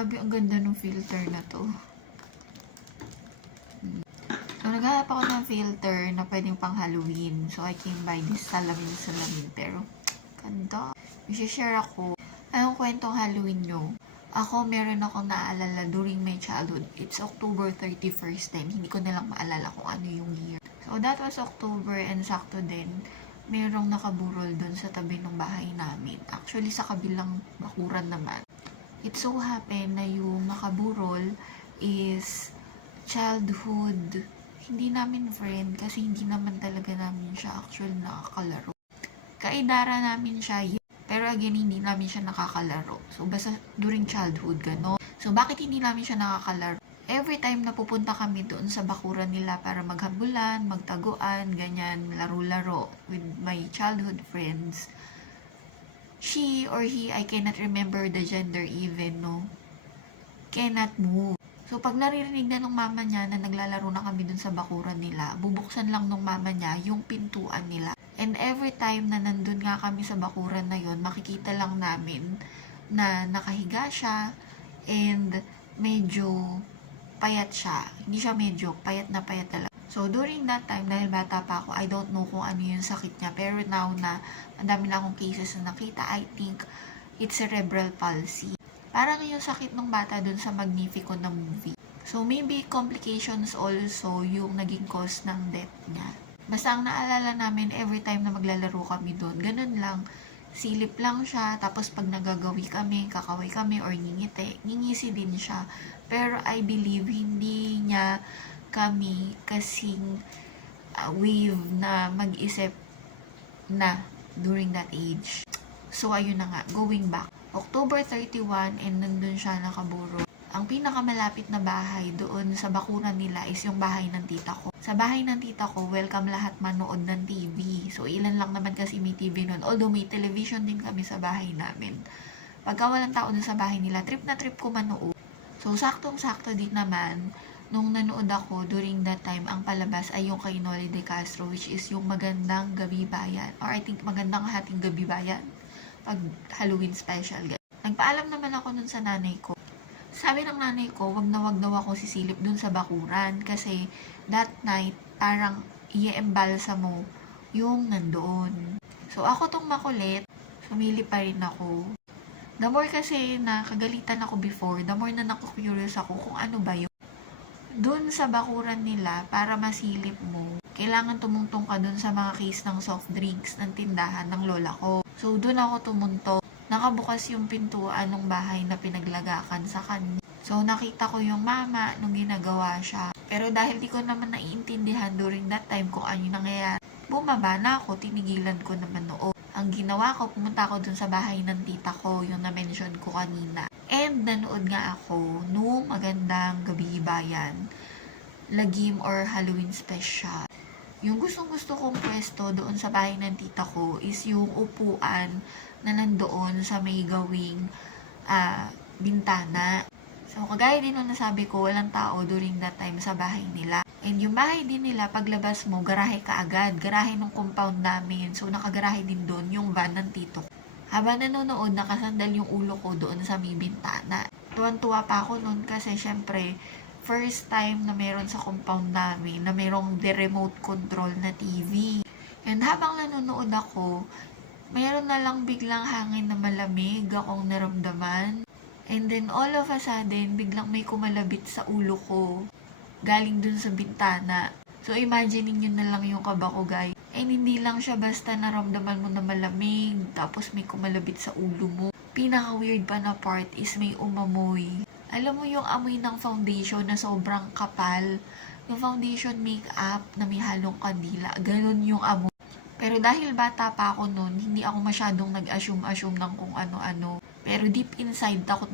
Grabe, ang ganda ng filter na to. So, naghahanap ako ng filter na pwedeng pang Halloween. So, I can buy this salamin. Pero, ganda. I-share ako. Anong kwentong Halloween nyo? Ako, meron akong naalala during my childhood. It's October 31st then. Hindi ko nalang maalala kung ano yung year. So, that was October and sakto din. Merong nakaburol dun sa tabi ng bahay namin. Actually, sa kabilang bakuran naman. It so happened na yung nakaburol is childhood. Hindi namin friend kasi hindi naman talaga namin siya actually nakakalaro. Kaidara namin siya, pero again, hindi namin siya nakakalaro. So, basta during childhood, gano'n. So, bakit hindi namin siya nakakalaro? Every time na pupunta kami doon sa bakuran nila para maghabulan, magtaguan, ganyan, laro-laro with my childhood friends, she or he, I cannot remember the gender even, no? Cannot move. So, pag naririnig na ng mama niya na naglalaro na kami dun sa bakuran nila, bubuksan lang ng mama niya yung pintuan nila. And every time na nandun nga kami sa bakuran na yon, makikita lang namin na nakahiga siya and medyo payat siya. Hindi siya medyo, payat na payat talaga. So, during that time, dahil bata pa ako, I don't know kung ano yung sakit niya. Pero now na, ang dami na akong cases na nakita, I think it's cerebral palsy. Parang yung sakit ng bata dun sa Magnifico na movie. So, maybe complications also yung naging cause ng death niya. Basta ang naalala namin, every time na maglalaro kami dun, ganun lang. Silip lang siya, tapos pag nagagawi kami, kakaway kami, or ngingisi din siya. Pero I believe hindi niya kami kasing wave na mag-isip na during that age. So, ayun na nga, going back. October 31 and nandun siya nakaburo. Ang pinakamalapit na bahay doon sa bakuran nila is yung bahay ng tita ko. Sa bahay ng tita ko, welcome lahat manood ng TV. So, ilan lang naman kasi may TV noon. Although may television din kami sa bahay namin. Pagka walang tao dun sa bahay nila, trip na trip ko manood. So, saktong-sakto din naman, nung nanood ako during that time, ang palabas ay yung kay Noli De Castro, which is yung Magandang Gabi Bayan. Or I think Magandang Hating Gabi Bayan. Pag Halloween special. Nagpaalam naman ako nun sa nanay ko. Sabi ng nanay ko, wag na wag daw ako sisilip dun sa bakuran kasi that night, parang i-embalsa mo yung nandoon. So, ako tong makulit, sumili pa rin ako. The more kasi nakagalitan ako before, the more na naku-curious ako kung ano ba yun. Dun sa bakuran nila, para masilip mo, kailangan tumungtong ka dun sa mga case ng soft drinks ng tindahan ng lola ko. So, dun ako tumunto. Nakabukas yung pintuan ng bahay na pinaglagakan sa kanya. So, nakita ko yung mama nung ginagawa siya. Pero dahil di ko naman naiintindihan during that time kung ano yung nangyayari, bumaba na ako, tinigilan ko naman noon. Ang ginawa ko, pumunta ako dun sa bahay ng tita ko, yung na-mention ko kanina. And nanood nga ako nung Magandang Gabi Bayan, Lagim or Halloween Special. Yung gustong-gusto kong pwesto doon sa bahay ng tita ko is yung upuan na nandoon sa may gawing bintana. So, kagaya din nung nasabi ko, walang tao during that time sa bahay nila. And yung bahay din nila, paglabas mo, garahe ka agad. Garahe ng compound namin. So, nakagarahe din doon yung van ng tito. Habang nanonood, nakasandal yung ulo ko doon sa may bintana. Tuwan-tuwa pa ako noon kasi syempre, first time na meron sa compound namin na merong remote control na TV. And habang nanonood ako, mayroon na lang biglang hangin na malamig akong naramdaman. And then all of a sudden, biglang may kumalabit sa ulo ko. Galing dun sa bintana. So imagine nyo na lang yung kaba ko, guys. And hindi lang siya basta naramdaman mo na malamig, tapos may kumalabit sa ulo mo. Pinaka-weird pa na part is may umamoy. Alam mo yung amoy ng foundation na sobrang kapal. Yung foundation makeup na may halong kandila. Ganun yung amoy. Pero dahil bata pa ako noon, hindi ako masyadong nag-assume ng kung ano-ano. Pero deep inside, takot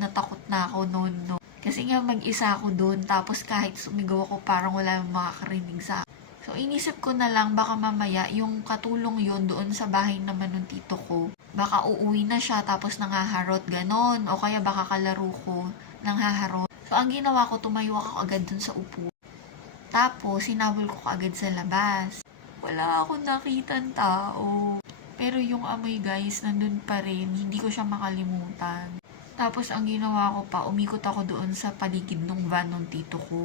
na ako noon, no? Kasi nga mag-isa ako doon, tapos kahit sumigaw ako, parang wala yung makakarinig sa akin. So, inisip ko na lang, baka mamaya, yung katulong yon doon sa bahay naman ng tito ko, baka uuwi na siya, tapos nangaharot, ganon. O kaya baka kalaro ko, nanghaharot. So, ang ginawa ko, tumayo ako agad doon sa upo. Tapos, sinabol ko agad sa labas. Wala akong nakitang tao. Pero yung amoy, guys, nandun pa rin. Hindi ko siya makalimutan. Tapos ang ginawa ko pa, umikot ako doon sa paligid ng van ng tito ko.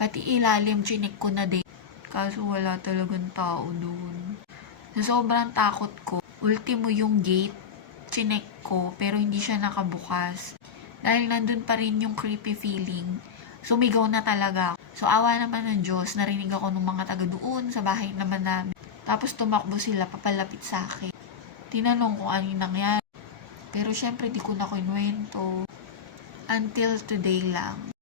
Pati ilalim, chinek ko na din. Kaso wala talagang tao doon. Sa sobrang takot ko, ultimo yung gate, chinek ko, pero hindi siya nakabukas. Dahil nandun pa rin yung creepy feeling, sumigaw na talaga ako. So awa naman ng Diyos, narinig ako ng mga taga doon sa bahay naman namin. Tapos tumakbo sila papalapit sa akin. Tinanong ko ano yung nangyari. Pero syempre di ko na kinuwento. Until today lang.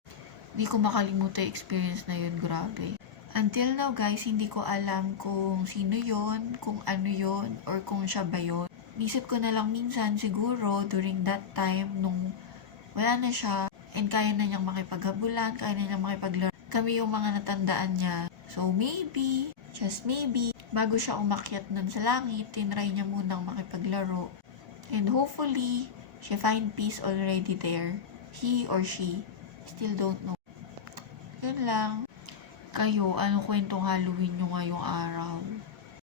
Hindi ko makalimutan yung experience na yun, grabe. Until now guys, hindi ko alam kung sino yon, kung ano yon, or kung siya ba yun. Nisip ko na lang minsan siguro during that time nung wala na siya and kaya na niyang makipaghabulan, kaya na niyang makipaglaro. Kami yung mga natandaan niya. So maybe, just maybe, bago siya umakyat nun sa langit, tinry niya munang makipaglaro. And hopefully, she find peace already there. He or she, still don't know. Yun lang. Kayo, anong kwentong Halloween nyo ngayong araw?